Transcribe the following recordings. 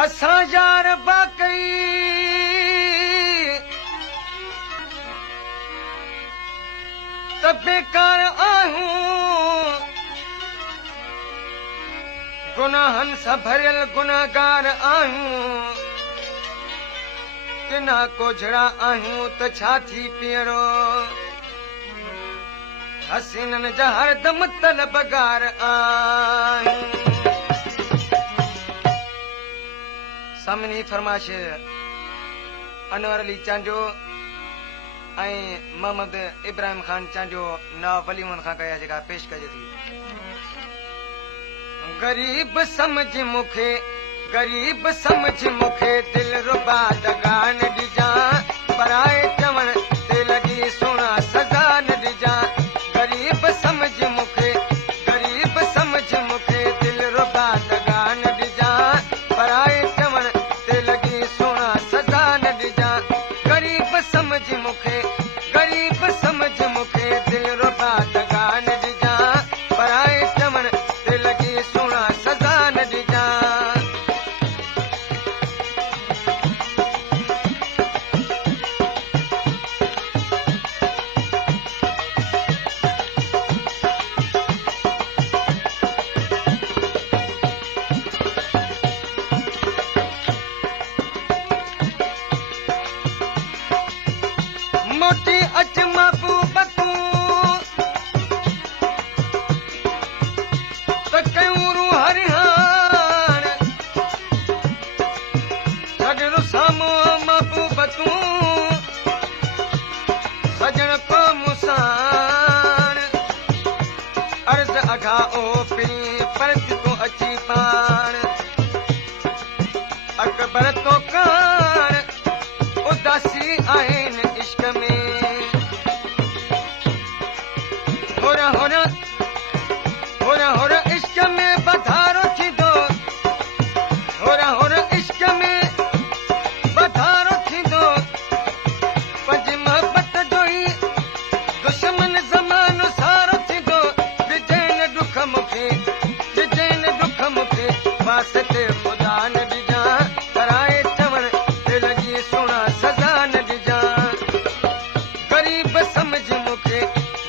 असां यार बाक़ई त बेकार आहियूं, गुनाहनि सां भरियल गुनाहगार आहियूं, किना कोझड़ा आहियूं त छा थी पीअणो, हसीननि जा हरदम तलबगार आहियूं। सामिनी फरमाइश अनवर अली चांजो ऐं मोहम्मद इब्राहिम ख़ान चांजो नवाब वलीमन खां कया जेका पेश कजे थी। गरीब समझ मूंखे, गरीब समझ मूंखे, दिल रुबा दगा न ॾिजां, पराए चवण ते लॻी सुहिणा सज़ा न ॾिजां। गरीब समझ मूंखे, गरीब समझ मूंखे, दिल रुबा दगा न ॾिजां, पराए चवण ते लॻी सुहिणा सज़ा न ॾिजां। गरीब समझ मूंखे, गरीब समझ मूंखे, दिल रुबा दगा न ॾिजां, पराए चवण ते लॻी सुहिणा सज़ा न ॾिजां। मोटी अच महबूब तूं त कयूं रूह हरिहाण, सॼण साम्हूं महबूब तूं सॼण को मुसाण, अर्ज़ अघा ओ पिरी पर तूं अची पाण, अकबर तो कान उदासी आहिनि इश्क में, होर होर होर होर इश्क में बधारो थींदो, होर होर इश्क में बधारो थींदो, पंहिंजी मोहबत जो ई दुश्मन ज़मानो सारो थींदो। ॾिजै न ॾुख मूंखे, ॾिजै न ॾुख मूंखे, वास्ते ख़ुदा न ॾिजां, कराए चवण ते लॻी सुहिणा सज़ा न ॾिजां। गरीब समझ मूंखे,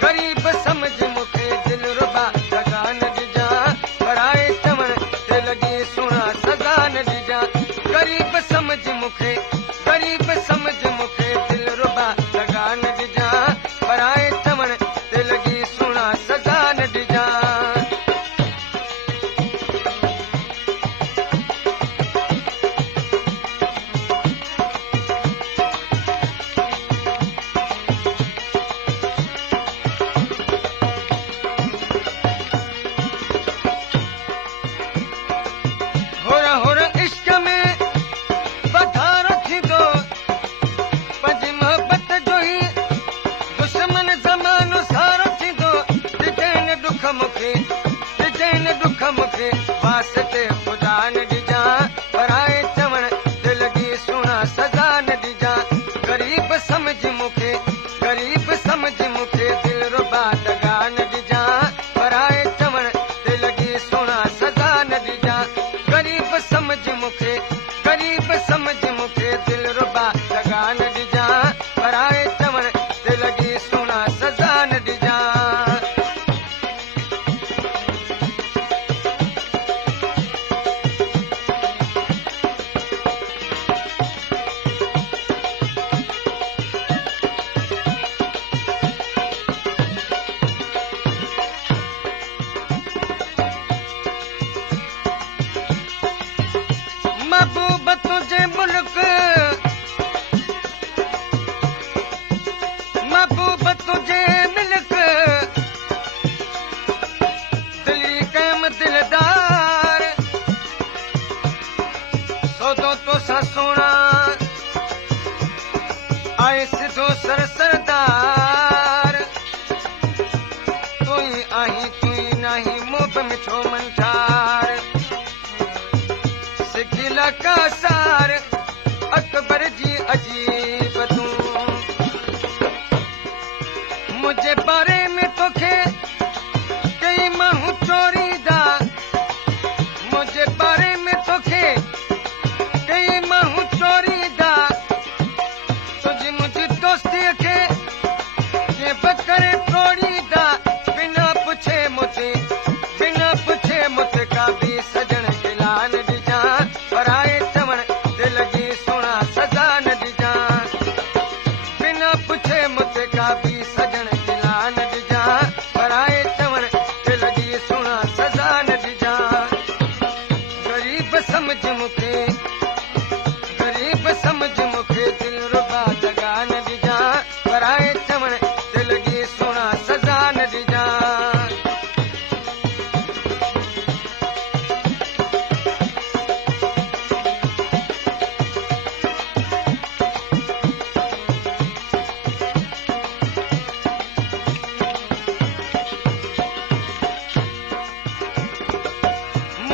गरीब समझ मूंखे, दिल रुबा दगा न ॾिजां, पराए चवण ते लॻी सुहिणा सज़ा न ॾिजां। गरीब समझ मूंखे, गरीब समझ मूंखे, दिल रुबा दगा न ॾिजां, पराए चवण ते लॻी सुहिणा सज़ा न ॾिजां। होर होर इश्क में बधारो थींदो, पंहिंजी मोहबत जो ई दुश्मन ज़मानो सारो थींदो। ॾिजै न ॾुख मूंखे, ॾिजै न ॾुख मूंखे, वास्ते ख़ुदा न ॾिजां, पराए चवण ते लॻी सुहिणा सज़ा न ॾिजां। गरीब समझ मूंखे, गरीब समझ मूंखे, दिल रुबा दगा न ॾिजां, पराए चवण ते लॻी सुहिणा सज़ा न ॾिजां। गरीब समझ मूंखे, गरीब समझ मूंखे, दिल रुबा दगा न ॾिजां, पराए चवण ते लॻी सुहिणा सज़ा न ॾिजां।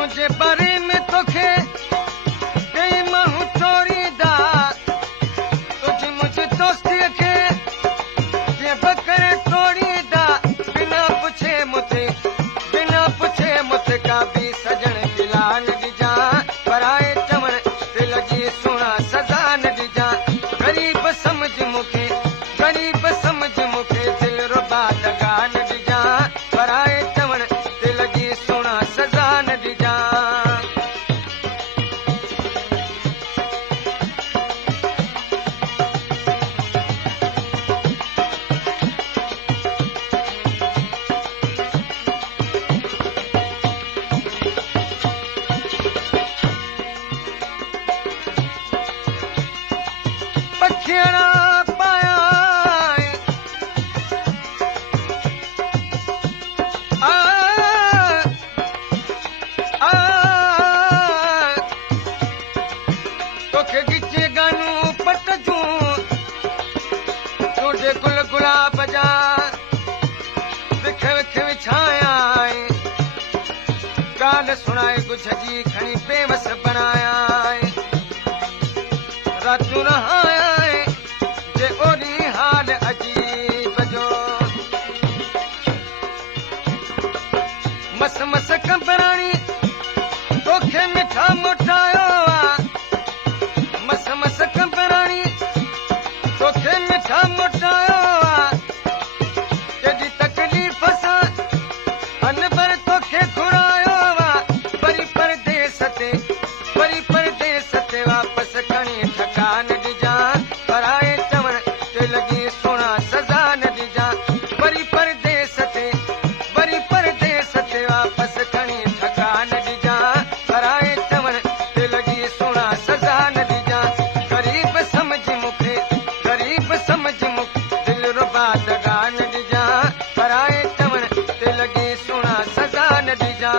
तुझे बारे में तोखे कई माण्हू चोरींदा तुझी मुंहिंजी दोस्तीअ खे जीअं बकरे टोड़ींदा बिना पुछे मुते का बि सजण गिला न ॾिजां पराए चवण ते लॻी सुहिणा सज़ा न ॾिजां ग़रीब समझ मूंखे दिल रुबा दगा न ॾिजां पराए चवण ते लॻी सुहिणा सज़ा न ॾिजां पखियड़ा पाया तोखे गिचे गानू पट जूं तोड़े गुल गुलाब जा विख विछाया ॻाल्हि सुणाए गुझ जी खणी बेवस बणाया रातूं रहाया जे ओरी हाल अजीब जो मस मस कंबराणी तोखे मिठा मोटायो मस मस कंबराणी तोखे मिठा मोटायो केॾी तकलीफ़ सां अनबर तोखे घुरायो वरी परदेस ते वापसि खणी ठका न ॾिजां पराए चवण ते लॻी सुहिणा सज़ा न ॾिजां वरी परदेस ते वापसि खणी ठका न ॾिजां पराए चवण ते लॻी सुहिणा सज़ा न ॾिजां ग़रीब समझ मूंखे दिल रुबा दगा न ॾिजां पराए चवण ते लॻी सुहिणा सज़ा न ॾिजां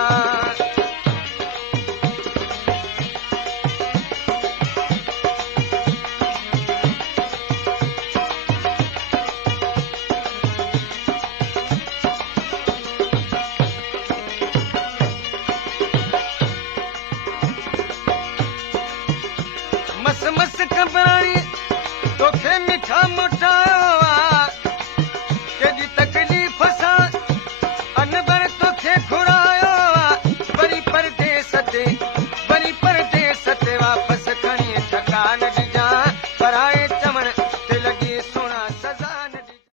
मस मस कंबराणी तोखे मिठा मोटायो